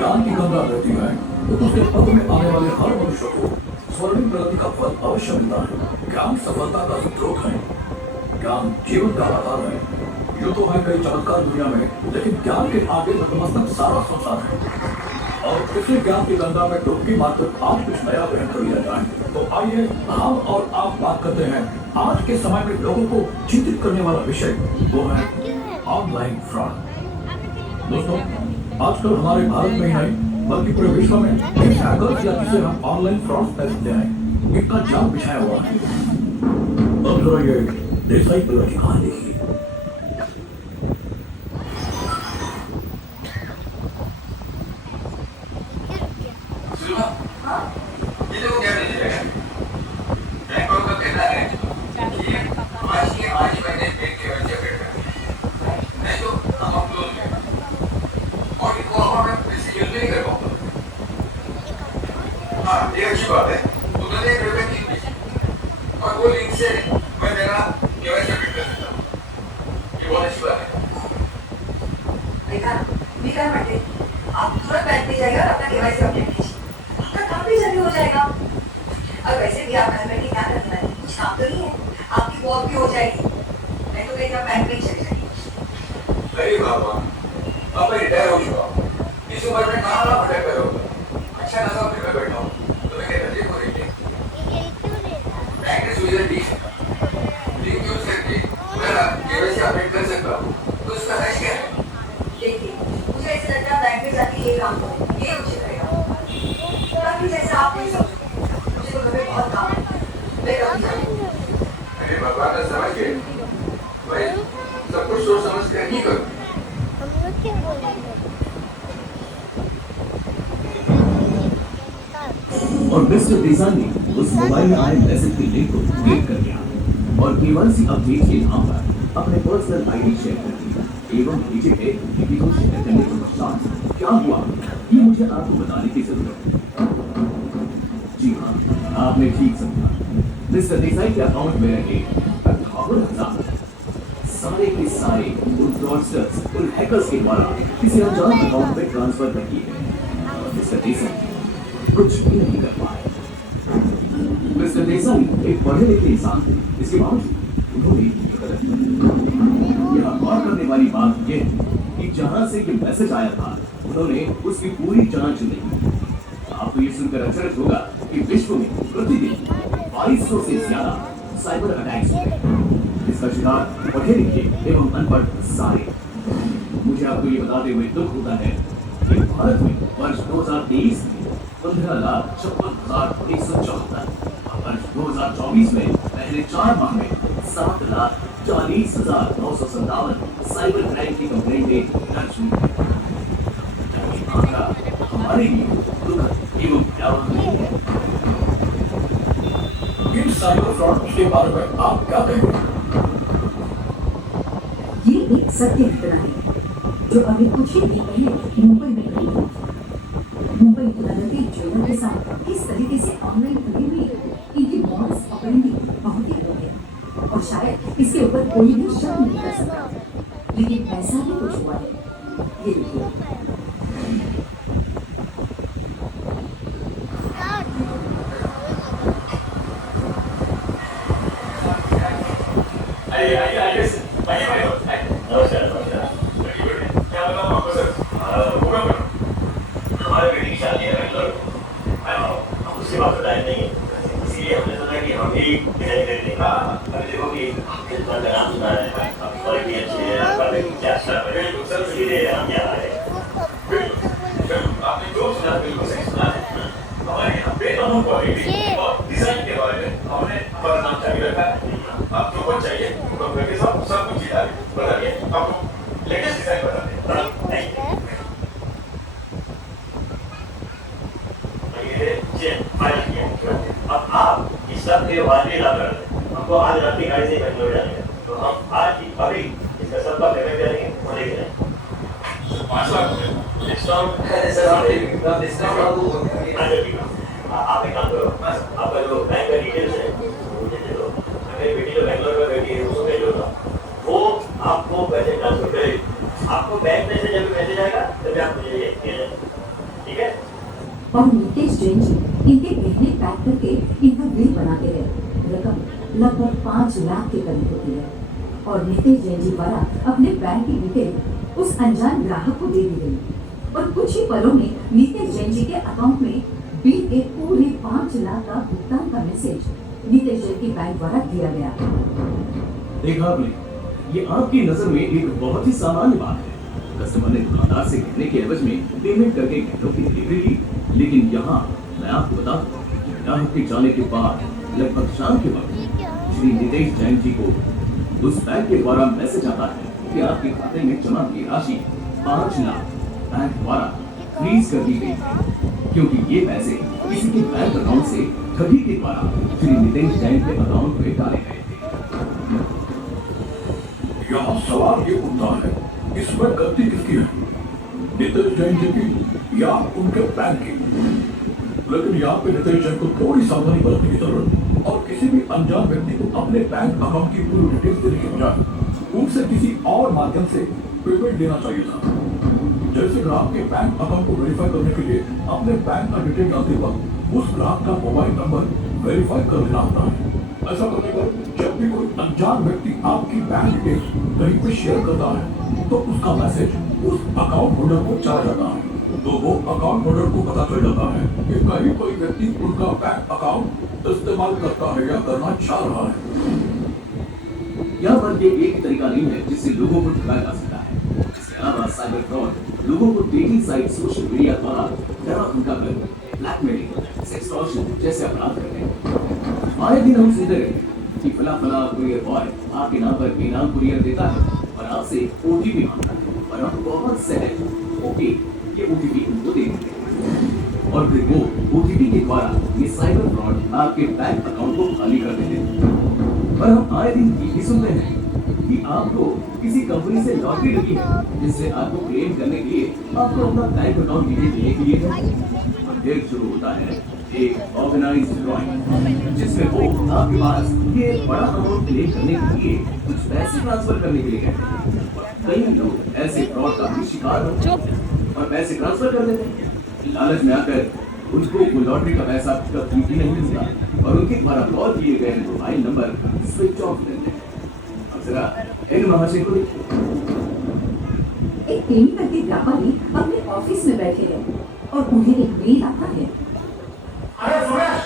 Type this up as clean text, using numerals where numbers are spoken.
ज्ञान की गंगा बहती है तो उसके पद में आने वाले हर मनुष्य को स्वर्णिम प्रगति का फल अवश्य मिलता है। ज्ञान सफलता का स्रोत है, ज्ञान जीवन का आधार है। यूं तो है कई चमत्कार दुनिया में, लेकिन ज्ञान के आगे नतमस्तक सारा संसार है। और इसी ज्ञान की गंगा में डुबकी मारकर आज कुछ नया ग्रहण कर लिया जाए। तो आइए हम और आप बात करते हैं आज के समय में लोगों को चिंतित करने वाला विषय, वो है ऑनलाइन फ्रॉड। दोस्तों, आजकल हमारे भारत में ही नहीं बल्कि पूरे विश्व में इस हैकर्स या जिसे हम ऑनलाइन फ्रॉड कहते हैं, इतना जाल बिछाया हुआ है। अब जरा ये देसाई परिवार की कहानी देखिए। ये अच्छी बात है। उन्होंने एक रिव्यू की और वो लिंक से मैं मेरा केवाईसी अपडेट कर सकता हूँ। ये बहुत अच्छी बात है। देखा, मी काय म्हणते, आप तुरंत बैंक में जाइए और अपना केवाईसी अपडेट कीजिए। आपका काम भी जल्दी हो जाएगा। और वैसे भी आप घर बैठे क्या करना है, कुछ काम तो नहीं है, आपकी वॉक भी हो जाएगी। नहीं तो कहीं आप बैंक में चले जाइए। सही बाबा, अब मैं रिटायर हो चुका हूँ। इस उम्र में कहाँ ना भटक करोगे। अच्छा ना सब घर बैठा हूँ। तो मैं कहता देखो रेटिंग बैंक में सुविधा दी है। लिंक यूज करके मैं केवाईसी अपडेट कर सकता हूँ। तो इसका राइट क्या है? देखिए, मुझे ऐसा लगता है बैंक में जाके ये काम करो, ये उचित रहेगा। बाकी जैसा आप नहीं सोचो, मुझे तो घर में बहुत काम है। मैं कभी जाऊँ। अरे भगवान ने समझ गए। भाई सब कुछ सोच समझ कर ही करो। और मिस्टर देसाई ने उस मोबाइल में आए मैसेज के लिंक को क्लिक कर दिया और केवाईसी अपडेट के नाम पर अपने पर्सनल आईडी शेयर कर दी एवं भेजे गए कि कुछ शेयर करने के पश्चात क्या हुआ ये मुझे आपको बताने की जरूरत है। जी हाँ, आपने ठीक समझा। मिस्टर देसाई के अकाउंट में रहे 58,000 सारे के सारे उन फ्रॉडस्टर्स, उन हैकर्स के द्वारा किसी अनजान अकाउंट में ट्रांसफर कर किए गए और मिस्टर देसाई कुछ भी नहीं कर पाए। मिस्टर देसाई एक पढ़े लिखे इंसान थे, इसके बावजूद उन्होंने गलत किया। यहाँ गौर करने वाली बात यह है कि जहां से ये मैसेज आया था उन्होंने उसकी पूरी जांच नहीं की। आपको ये सुनकर अचरज होगा कि विश्व में प्रतिदिन 2200 से ज्यादा साइबर अटैक्स होते हैं। इसका शिकार पढ़े लिखे एवं अनपढ़ सारे। मुझे आपको ये बताते हुए दुख होता है कि भारत में वर्ष 2023 में 15,56,174 और वर्ष 2024 में पहले 4 माह में 7,40,957 साइबर क्राइम की कंप्लेंटें दर्ज हुई। ये आंकड़ा हमारे लिए दुखद एवं भयावह नहीं है। इन साइबर फ्रॉड के बारे में आप क्या कहेंगे? ये एक सत्य घटना है जो अभी कुछ ही दिन पहले मुंबई में घटी। मुंबई अदालती ज्वेलर के साथ किस तरीके से ऑनलाइन ठगी हुई, इनकी मॉडस ऑपरेंडी बहुत ही अलग है और शायद इसके ऊपर कोई भी शक नहीं कर सकता, लेकिन ऐसा भी कुछ हुआ है। ये देखिए, आपने जो सुना बिल्कुल सही सुना है। हमारे यहाँ बेकानून क्वालिटी और डिजाइन के बारे में हमने हमारा नाम जारी रखा है। आप जो कुछ चाहिए तो करके सब कुछ बताइए, आपको लेटेस्ट डिजाइन बताते हैं। अब आप इस सब के वादे ला कर हमको आज रात की गाड़ी से बेंगलोर जाने का, तो हम आज ही अभी इसका सबका पेमेंट करेंगे और लेके जाएंगे। 5 लाख डिस्काउंट आप एक काम करो, आपका जो बैंक का डिटेल्स है मुझे दे दो। मेरी बेटी जो बेंगलोर में बैठी है उसको भेज दो, वो आपको पैसे ट्रांसफर करेगी। आपको बैंक में से जब मैसेज आएगा तभी आप मुझे ये दे दें। लाख के करीब होती है और नितेश जैन जी द्वारा अपने बैंक की डिटेल उस अनजान ग्राहक को दे दी गई और कुछ ही पलों में नितेश जैन जी के अकाउंट में बिल के पूरे 5 लाख का भुगतान का मैसेज नितेश जैन की बैंक द्वारा दिया गया। देखा आपने, ये आपकी नजर में एक बहुत ही सामान्य बात है। कस्टमर ने दुकानदार से कहने के एवज में पेमेंट करके घंटों की डिलीवरी की, लेकिन यहाँ मैं आपको बता दूं, ग्राहक के जाने के बाद लगभग शाम के वक्त श्री नितेश जैन जी को उस बैंक के द्वारा मैसेज आता है कि आपके खाते में जमा की राशि 5 लाख बैंक द्वारा फ्रीज कर दी गई है, क्योंकि ये पैसे किसी के बैंक अकाउंट से ठगी के द्वारा श्री नितेश जैन के अकाउंट में डाले गए थे। यहाँ सवाल ये उठता है, इसमें गलती किसकी है, नितेश जैन जी की या उनके बैंक की? लेकिन यहाँ पे नितेश जैन को थोड़ी सावधानी बरतने की जरूरत और किसी भी अनजान व्यक्ति को अपने बैंक अकाउंट की पूरी डिटेल्स देने के बजाय उनसे किसी और माध्यम से पेमेंट देना चाहिए था। जैसे ग्राहक के बैंक अकाउंट को वेरीफाई करने के लिए अपने बैंक का डिटेल डालते वक्त उस ग्राहक का मोबाइल नंबर वेरीफाई कर लेना होता है। ऐसा करने पर जब भी कोई अनजान व्यक्ति आपकी बैंक डिटेल कहीं पे शेयर करता है तो उसका मैसेज उस अकाउंट होल्डर को चला जाता है, तो वो अकाउंट होल्डर को पता चल जाता है कि कहीं कोई व्यक्ति उनका बैंक अकाउंट इस्तेमाल करता है या करना चाह रहा है। यहाँ पर ये एक तरीका नहीं है जिससे लोगों को ठगा जा सकता है। इसके अलावा साइबर फ्रॉड लोगों को डेटिंग साइट, सोशल मीडिया द्वारा डरा धमकाकर ब्लैकमेलिंग, सेक्सटॉर्शन जैसे अपराध करते हैं। आए दिन हम सुनते रहते हैं कि फला कुरियर बॉय आपके नाम पर बेनाम कुरियर देता है और आपसे ओटीपी मांगता है और आप बहुत सहज ओके ये ओटीपी उनको दे देते हैं और फिर वो ओटीपी के द्वारा ये साइबर फ्रॉड आपके बैंक अकाउंट को खाली कर देते हैं। पर हम आए दिन ये भी सुनते हैं कि आपको किसी कंपनी से लॉटरी लगी है जिससे आपको क्लेम करने के लिए आपको अपना बैंक अकाउंट डिटेल देने के लिए है। और फिर शुरू होता है एक ऑर्गेनाइज्ड ड्राइंग जिसमें वो आपके पास ये बड़ा अमाउंट क्लेम करने के लिए कुछ पैसे ट्रांसफर करने के लिए कहते हैं। कई लोग ऐसे फ्रॉड का भी शिकार होते हैं और पैसे ट्रांसफर कर देते हैं। लालच में आकर उनको वो लॉटरी का पैसा कभी भी नहीं मिलता और उनके द्वारा कॉल किए गए मोबाइल नंबर स्विच ऑफ रहते हैं। अब जरा इन महाशय को एक पेमेंट करके व्यापारी अपने ऑफिस में बैठे हैं और उन्हें एक मेल आता है। अरे सुरेश,